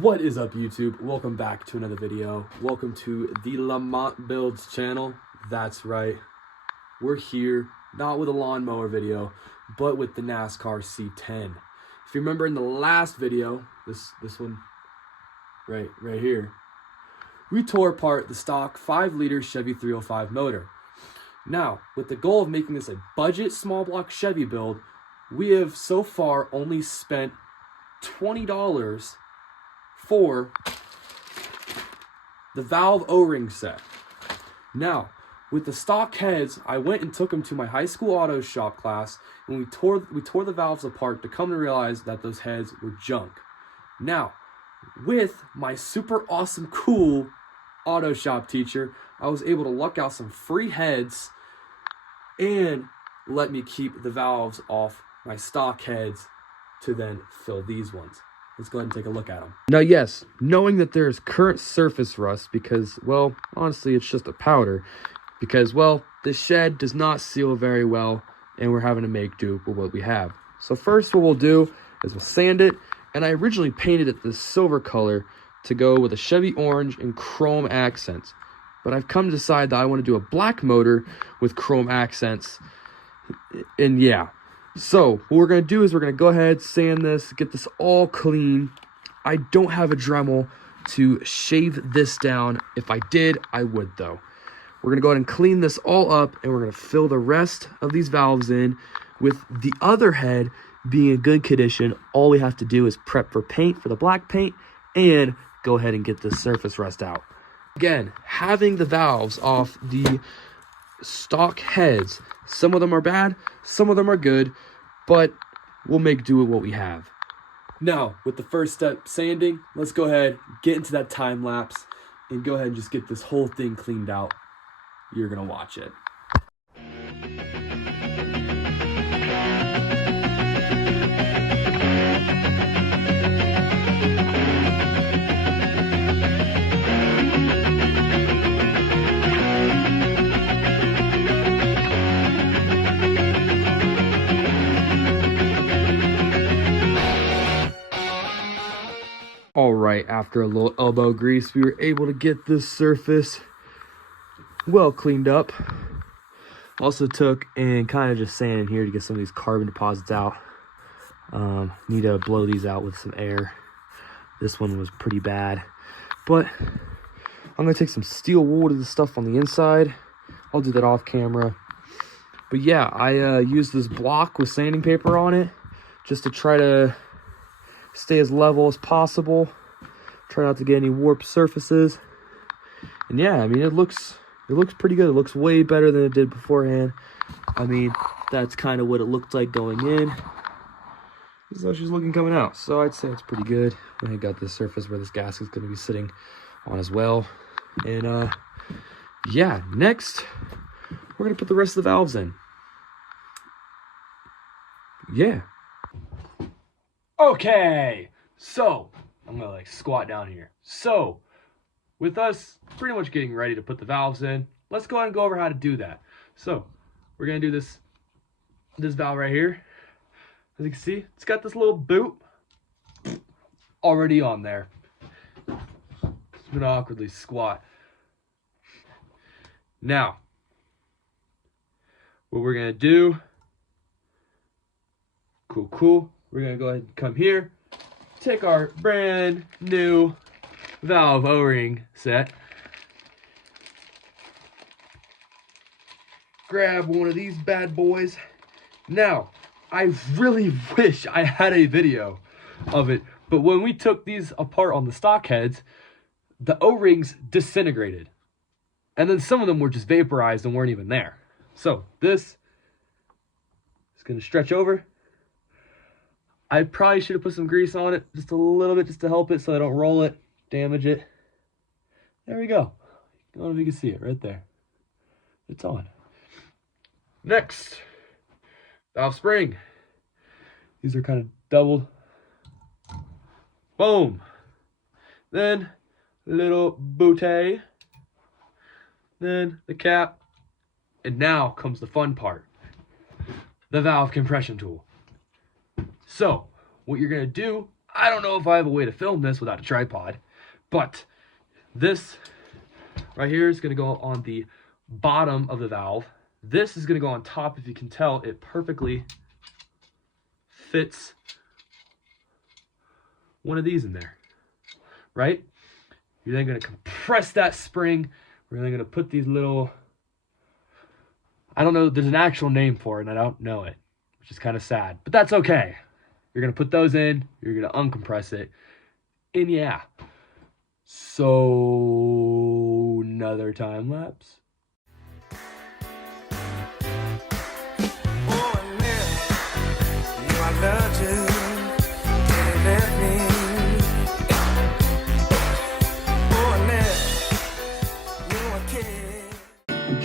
What is up, YouTube? Welcome back to another video. Welcome to the Lamont Builds channel. That's right. We're here, not with a lawnmower video, but with the Nascar C10. If you remember in the last video, this one right here, we tore apart the stock 5-liter Chevy 305 motor. Now, with the goal of making this a budget small block Chevy build, we have so far only spent $20 for the valve O-ring set. Now, with the stock heads, I went and took them to my high school auto shop class, and we tore the valves apart to come to realize that those heads were junk. Now, with my super awesome cool auto shop teacher, I was able to luck out some free heads and let me keep the valves off my stock heads to then fill these ones. Let's go ahead and take a look at them. Now, yes, knowing that there is current surface rust because, well, honestly, it's just a powder. Because, well, the shed does not seal very well, and we're having to make do with what we have. So first, what we'll do is we'll sand it, and I originally painted it this silver color to go with a Chevy orange and chrome accents. But I've come to decide that I want to do a black motor with chrome accents, and yeah. So what we're going to do is we're going to go ahead, sand this, get this all clean. I don't have a Dremel to shave this down. If I did, I would though. We're going to go ahead and clean this all up, and we're going to fill the rest of these valves in with the other head being in good condition. All we have to do is prep for paint, for the black paint, and go ahead and get this surface rust out. Again, having the valves off the stock heads, some of them are bad, some of them are good, but we'll make do with what we have. Now, with the first step, sanding, let's go ahead, get into that time lapse, and go ahead and just get this whole thing cleaned out. You're gonna watch it. All right, after a little elbow grease, we were able to get this surface well cleaned up. Also took and kind of just sanded here to get some of these carbon deposits out. Need to blow these out with some air. This one was pretty bad, but I'm gonna take some steel wool to the stuff on the inside. I'll do that off camera. But yeah, I used this block with sanding paper on it just to try to stay as level as possible. Try not to get any warped surfaces. And yeah, I mean, it looks pretty good. It looks way better than it did beforehand. I mean, that's kind of what it looked like going in. This is how she's looking coming out. So I'd say it's pretty good. I got this surface where this gasket's going to be sitting on as well. And yeah, next we're going to put the rest of the valves in. Yeah. Okay, so I'm gonna squat down here. So with us pretty much getting ready to put the valves in, let's go ahead and go over how to do that. So we're gonna do this valve right here. As you can see, it's got this little boot already on there. It's gonna awkwardly squat. Now, what we're gonna do, cool. We're going to go ahead and come here, take our brand new valve O-ring set, grab one of these bad boys. Now, I really wish I had a video of it, but when we took these apart on the stock heads, the O-rings disintegrated. And then some of them were just vaporized and weren't even there. So this is going to stretch over. I probably should have put some grease on it, just a little bit, just to help it so I don't roll it, damage it. There we go. I don't know if you can see it right there. It's on. Next, valve spring. These are kind of doubled. Boom. Then little bootay. Then the cap. And now comes the fun part. The valve compression tool. So what you're going to do, I don't know if I have a way to film this without a tripod, but this right here is going to go on the bottom of the valve. This is going to go on top. If you can tell, it perfectly fits one of these in there, right? You're then going to compress that spring. We're then going to put these little, I don't know, there's an actual name for it, and I don't know it, which is kind of sad, but that's okay. You're going to put those in, you're going to uncompress it, and yeah. So, another time lapse.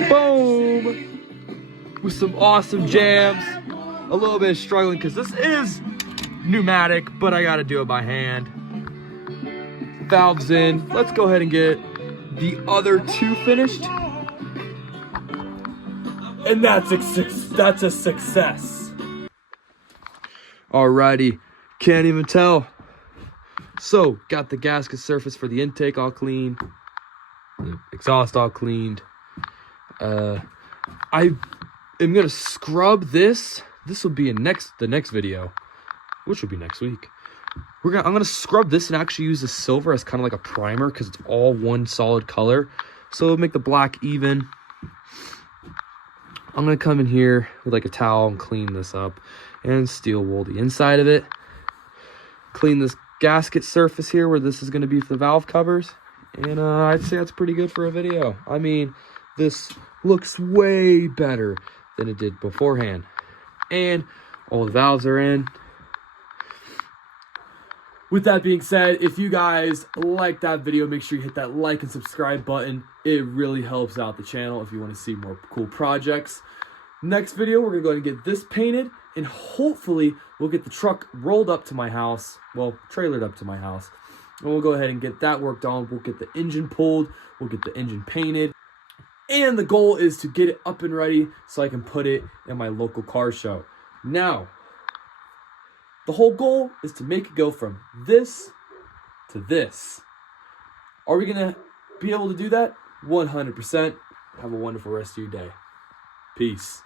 Boom! With some awesome jams. A little bit of struggling because this is pneumatic, but I gotta do it by hand. Valves in. Let's go ahead and get the other two finished. And that's a success. Alrighty, can't even tell. So, got the gasket surface for the intake all clean, the exhaust all cleaned. I am gonna scrub this. This will be in the next video, which will be next week. I'm gonna scrub this and actually use the silver as kind of like a primer because it's all one solid color. So it'll make the black even. I'm gonna come in here with like a towel and clean this up and steel wool the inside of it. Clean this gasket surface here where this is gonna be for the valve covers. And I'd say that's pretty good for a video. I mean, this looks way better than it did beforehand. And all the valves are in. With that being said, if you guys like that video, make sure you hit that like and subscribe button. It really helps out the channel if you want to see more cool projects. Next video, we're going to go ahead and get this painted, and hopefully we'll get the truck rolled up to my house. Well, trailered up to my house. And we'll go ahead and get that worked on. We'll get the engine pulled. We'll get the engine painted. And the goal is to get it up and ready so I can put it in my local car show. Now, the whole goal is to make it go from this to this. Are we going to be able to do that? 100%. Have a wonderful rest of your day. Peace.